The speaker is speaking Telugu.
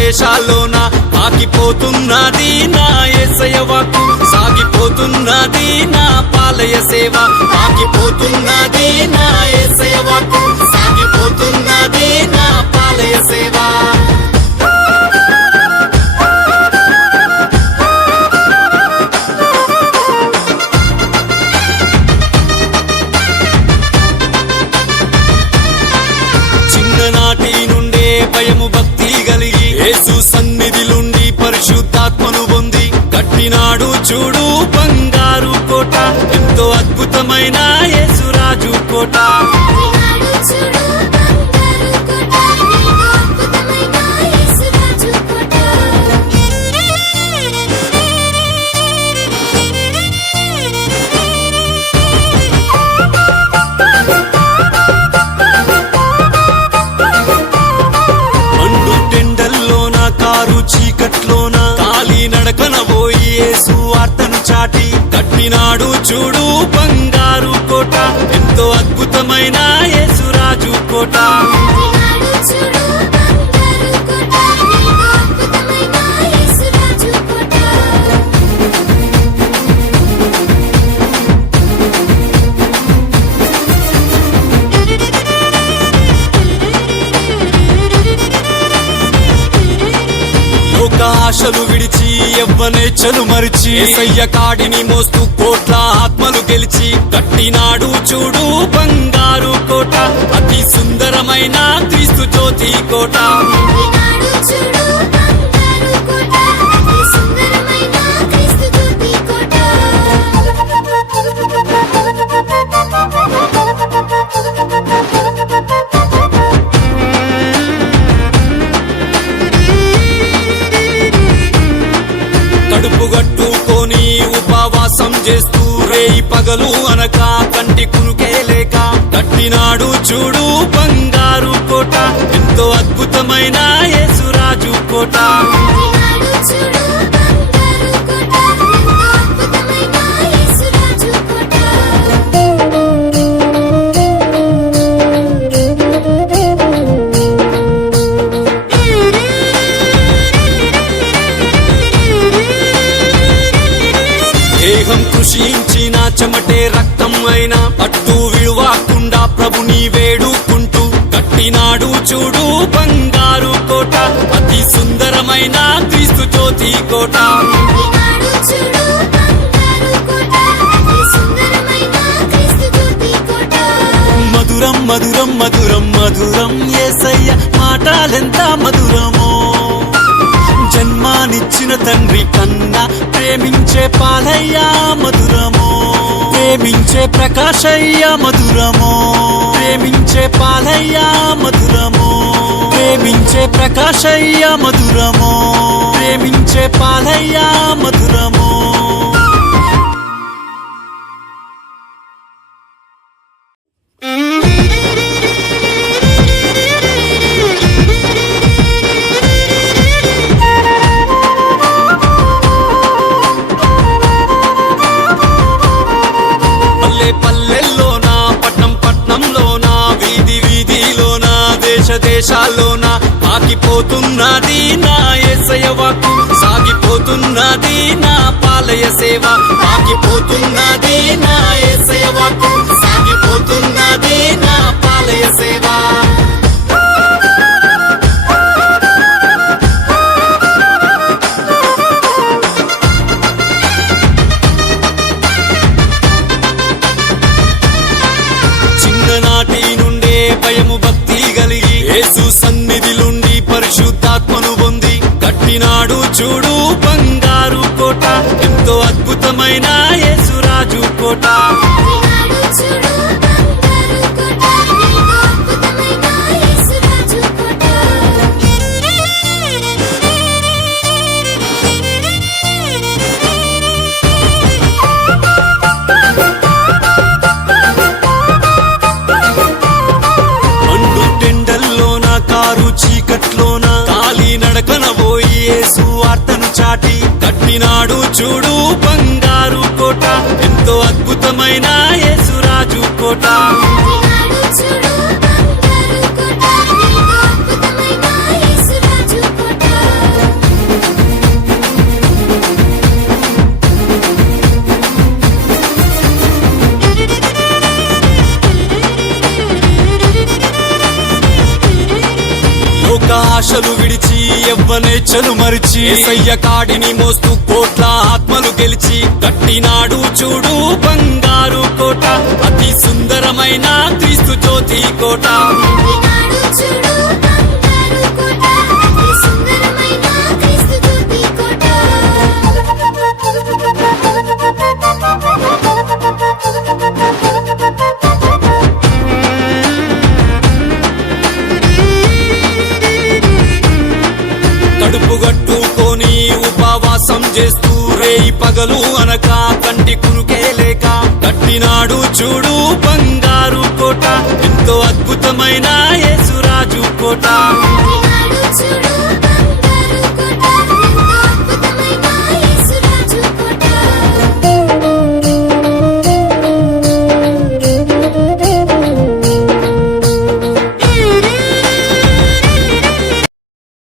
వేషాల్లోన ఆగిపోతున్నది నా ఏసయవకు సాగిపోతున్నది నా పాలయ సేవ. ఆగిపోతున్నది నా ఏసయవకు సాగిపోతున్నది నా అద్భుతమైన యేసురాజు కోట. చీకట్లోన కాలి నడకన పోయి యేసు వార్తను చాటి కట్టినాడు చూడు. బంగారు కోట ఎంతో అద్భుతమైన యేసురాజు కోట. ఆశలు విడిచి ఎవ్వనేచ్చలు మరిచి. సయ్య కాడిని మోస్తూ కోట్ల ఆత్మలు గెలిచి. కట్టినాడు చూడు బంగారు కోట. అతి సుందరమైన క్రీస్తు జ్యోతి కోట. చేస్తూ రేయి పగలు అనక కంటి కునుకే లేక కట్టినాడు చూడు బంగారు కోట. ఎంతో అద్భుతమైన యేసురాజు కోట. చూడు చూడు బంగారు కోట అతి సుందరమైన క్రీస్తు జ్యోతి కోట. నాడు చూడు బంగారు కోట అతి సుందరమైన క్రీస్తు జ్యోతి కోట మధురం మధురం మధురం మధురం ఏసయ్య మాటాలెంత మధురమో. జన్మానిచ్చిన తండ్రి కన్నా ప్రేమించే పాలయ్యా మధురమో. ప్రేమించే ప్రకాశయ్య మధురమో. ప్రేమించే పాలయ్యా మధురమో. ప్రేమించే ప్రకాశయ్య మధురమో. ప్రేమించే పాలయ్యా మధురమో. దేశాల్లోన ఆగిపోతున్నది నా ఏసయ వాక్కు. సాగిపోతున్నది నా పాలయ సేవ. ఆగిపోతున్నది నా ఏసయ చూడు బంగారు వార్తను కట్టినాడు చూడు బంగారు కోట. ఎంతో అద్భుతమైన యేసురాజు కోట. ఆశలు విడిచి ఎవ్వనేచ్చలు మరిచి. సయ్య కాడిని మోస్తూ కోట్ల ఆత్మలు గెలిచి. కట్టినాడు చూడు బంగారు కోట అతి సుందరమైన క్రీస్తు జ్యోతి కోట. కంటి కురుకే లేక కట్టినాడు చూడు బంగారు కోట. ఎంతో అద్భుతమైన యేసురాజు కోట.